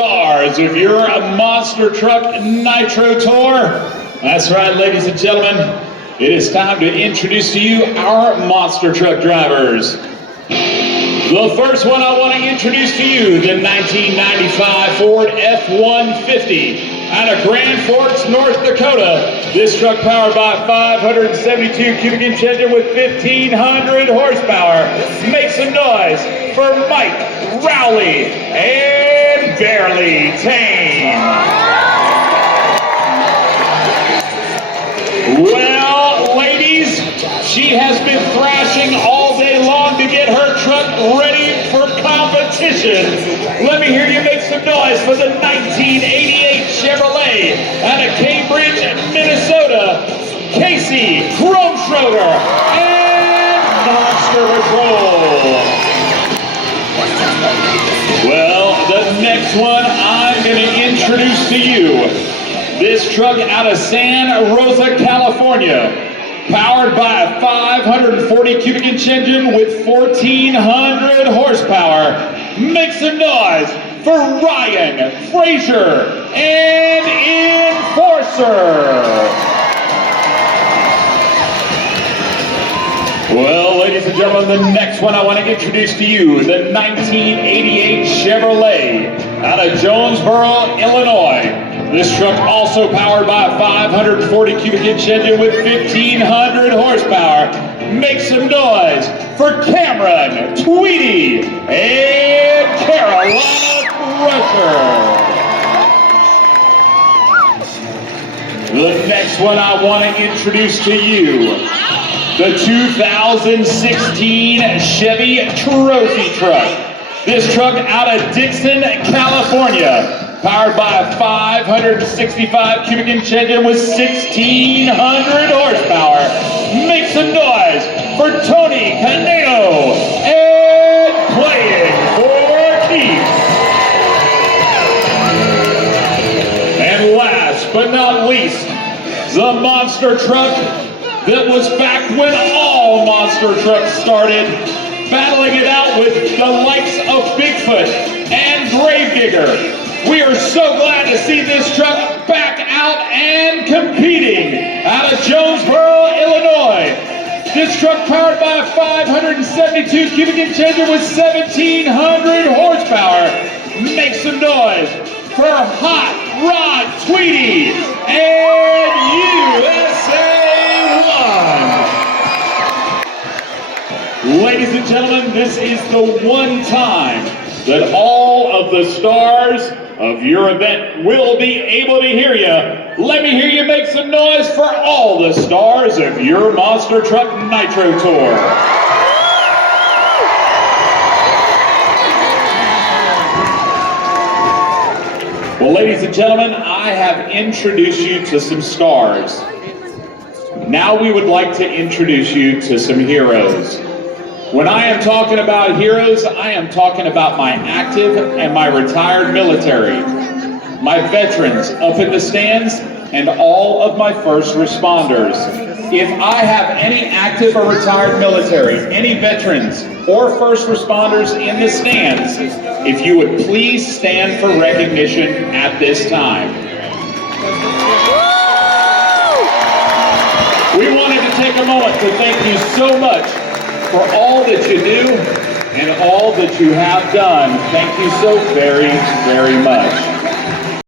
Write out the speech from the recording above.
stars of your Monster Truck Nitro Tour. That's right, ladies and gentlemen. It is time to introduce to you our monster truck drivers. The first one I want to introduce to you, the 1995 Ford F-150 out of Grand Forks, North Dakota. This truck powered by a 572 cubic inch engine with 1,500 horsepower. Make some noise for Mike Rowley and Barely Tame. Well, ladies, she has been thrashing all day long to get her truck ready for competition. Let me hear you make some noise for the 1988 Chevrolet out of Cambridge, Minnesota, Casey Kromschroeder and Monster Patrol. Well, the next one I'm going to introduce to you. This truck out of San Rosa, California, powered by a 540 cubic inch engine with 1,400 horsepower. Make some noise for Ryan Frazier and Enforcer. Well, ladies and gentlemen, the next one I want to introduce to you, the 1988 Chevrolet out of Jonesboro, Illinois. This truck also powered by a 540 cubic inch engine with 1,500 horsepower. Make some noise for Cameron Tweedy and Carolina Crusher. The next one I want to introduce to you, the 2016 Chevy Trophy truck. This truck out of Dixon, California, powered by a 565 cubic inch engine with 1,600 horsepower. Make some noise for Tony Caneo and Playing for Keeps. And last but not least, the monster truck that was back when all monster trucks started, battling it out with the likes of Bigfoot and Gravedigger. We are so glad to see this truck back out and competing out of Jonesboro, Illinois. This truck powered by a 572 cubic inch engine with 1,700 horsepower. Make some noise for Hot Rod Tweedy and USA 1. Ladies and gentlemen, this is the one time that all of the stars of your event will be able to hear you. Let me hear you make some noise for all the stars of your Monster Truck Nitro Tour. Well, ladies and gentlemen, I have introduced you to some stars. Now we would like to introduce you to some heroes. When I am talking about heroes, I am talking about my active and my retired military, my veterans up in the stands, and all of my first responders. If I have any active or retired military, any veterans or first responders in the stands, if you would please stand for recognition at this time. We wanted to take a moment to thank you so much for all that you do and all that you have done. Thank you so very, very much.